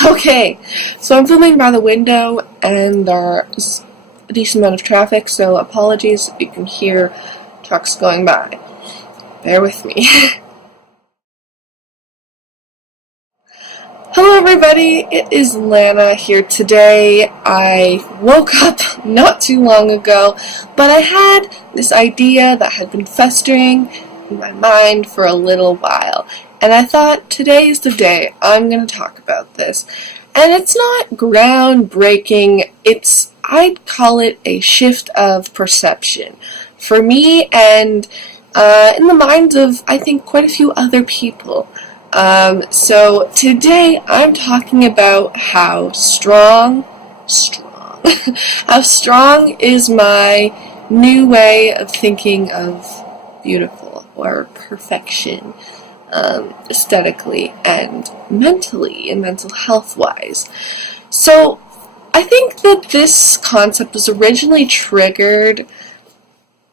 Okay, so I'm filming by the window and there's a decent amount of traffic, so apologies if you can hear trucks going by. Bear with me. Hello everybody, it is Lana here today. I woke up not too long ago, but I had this idea that had been festering in my mind for a little while. And I thought today is the day I'm going to talk about this. And it's not groundbreaking, I'd call it a shift of perception. For me and in the minds of, I think, quite a few other people. So today I'm talking about how strong is my new way of thinking of beautiful or perfection, aesthetically and mentally and mental health wise. So I think that this concept was originally triggered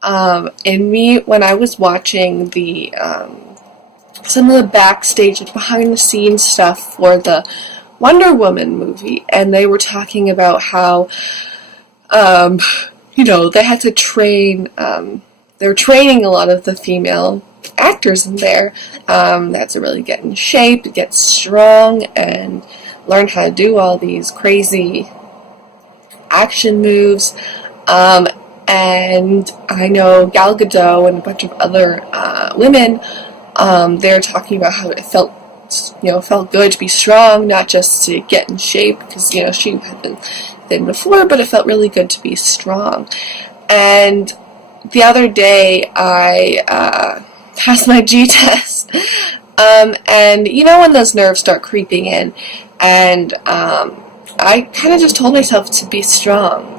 in me when I was watching the some of the backstage, behind the scenes stuff for the Wonder Woman movie, and they were talking about how they had to train, they were training a lot of the female actors in there. They had to really get in shape, get strong, and learn how to do all these crazy action moves. And I know Gal Gadot and a bunch of other women, they're talking about how it felt good to be strong, not just to get in shape, because, she had been thin before, but it felt really good to be strong. And the other day, I passed my G test, and when those nerves start creeping in, and I kind of just told myself to be strong.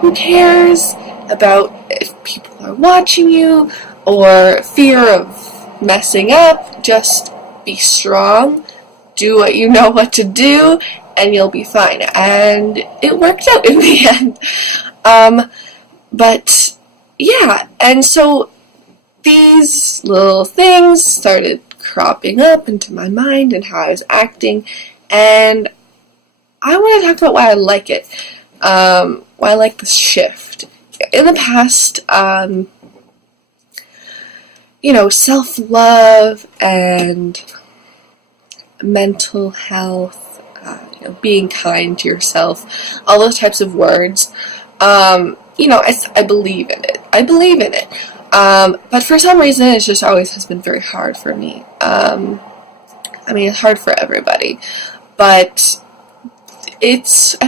Who cares about if people are watching you, or fear of messing up? Just be strong, do what you know what to do, and you'll be fine. And it worked out in the end. But yeah, and so these little things started cropping up into my mind and how I was acting, and I want to talk about why I like it, why I like this shift. In the past, self-love and mental health, being kind to yourself, all those types of words, I believe in it. But for some reason, it just always has been very hard for me. It's hard for everybody, but I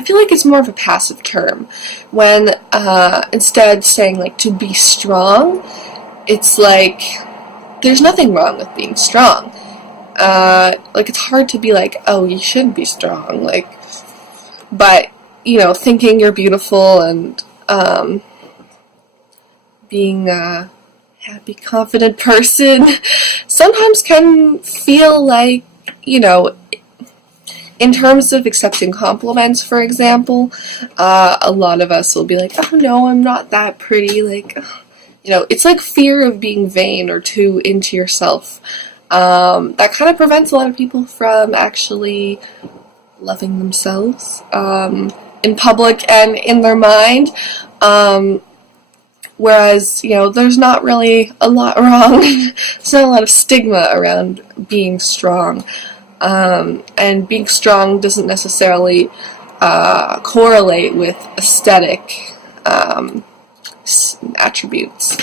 feel like it's more of a passive term, when instead saying to be strong, it's like there's nothing wrong with being strong. It's hard to be oh, you shouldn't be strong, but thinking you're beautiful and being a happy, confident person sometimes can feel in terms of accepting compliments, for example, a lot of us will be oh no, I'm not that pretty, it's fear of being vain or too into yourself. That kind of prevents a lot of people from actually loving themselves in public and in their mind. Whereas, there's not really a lot wrong. There's not a lot of stigma around being strong. And being strong doesn't necessarily correlate with aesthetic attributes.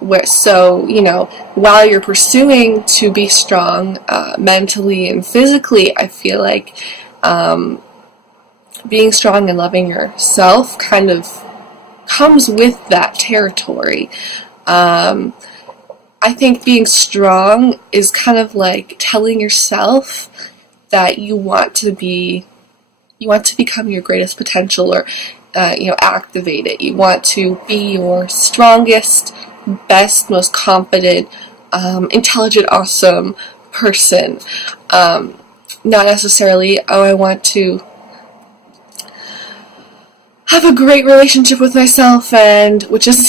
While you're pursuing to be strong mentally and physically, I feel like being strong and loving yourself kind of comes with that territory. I think being strong is kind of like telling yourself that you want to become your greatest potential, or activate it. You want to be your strongest, best, most confident, intelligent, awesome person. Not necessarily, I want to have a great relationship with myself, and which is,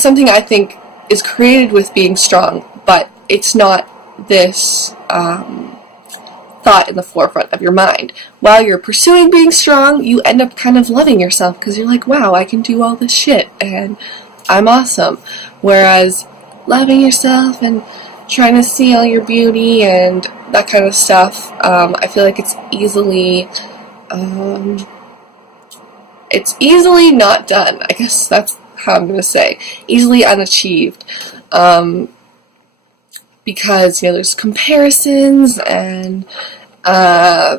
something I think is created with being strong, but it's not this thought in the forefront of your mind. While you're pursuing being strong, you end up kind of loving yourself because you're like, wow, I can do all this shit and I'm awesome. Whereas loving yourself and trying to see all your beauty and that kind of stuff, I feel like it's easily not done. I guess that's how I'm going to say. Easily unachieved. Because, there's comparisons and, there's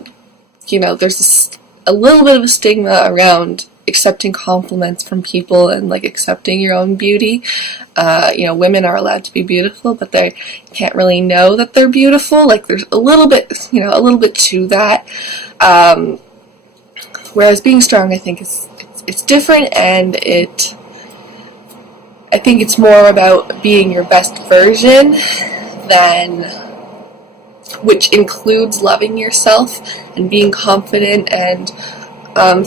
a little bit of a stigma around accepting compliments from people and, accepting your own beauty. Women are allowed to be beautiful, but they can't really know that they're beautiful. There's a little bit to that. Whereas being strong, I think, it's different, and I think it's more about being your best version which includes loving yourself and being confident and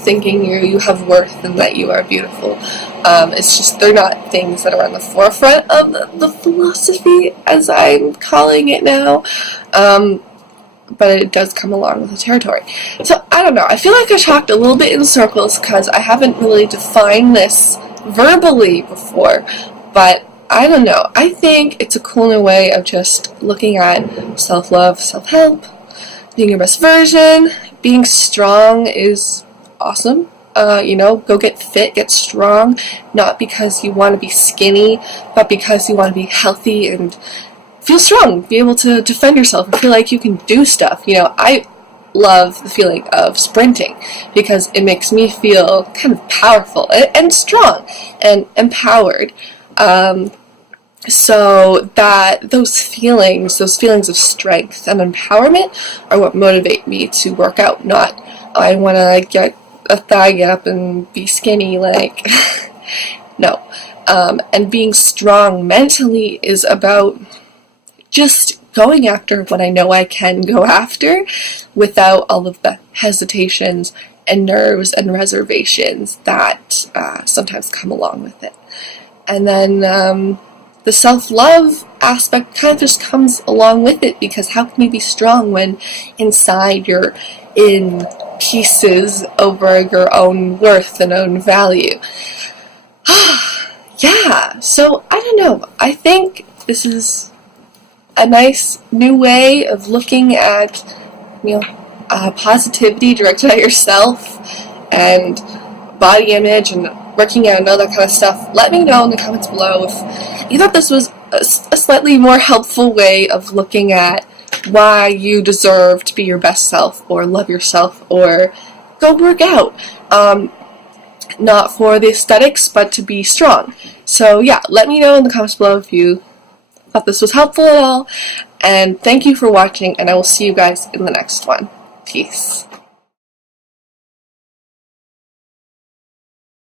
thinking you have worth and that you are beautiful. It's just they're not things that are on the forefront of the philosophy, as I'm calling it now, but it does come along with the territory. So, I don't know, I feel like I talked a little bit in circles because I haven't really defined this verbally before, but I don't know. I think it's a cool new way of just looking at self-love, self-help, being your best version. Being strong is awesome. Go get fit, get strong, not because you want to be skinny, but because you want to be healthy and feel strong, be able to defend yourself and feel like you can do stuff. I love the feeling of sprinting because it makes me feel kind of powerful and strong and empowered. So that those feelings of strength and empowerment are what motivate me to work out, not I want to get a thigh up and be skinny, no. And being strong mentally is about just going after what I know I can go after without all of the hesitations and nerves and reservations that sometimes come along with it. And then the self-love aspect kind of just comes along with it, because how can you be strong when inside you're in pieces over your own worth and own value? Yeah, so I don't know. I think this is a nice new way of looking at, positivity directed at yourself and body image and working out and all that kind of stuff. Let me know in the comments below if you thought this was a slightly more helpful way of looking at why you deserve to be your best self or love yourself or go work out. Not for the aesthetics, but to be strong. So yeah, let me know in the comments below if you thought this was helpful at all. And thank you for watching, and I will see you guys in the next one. Peace.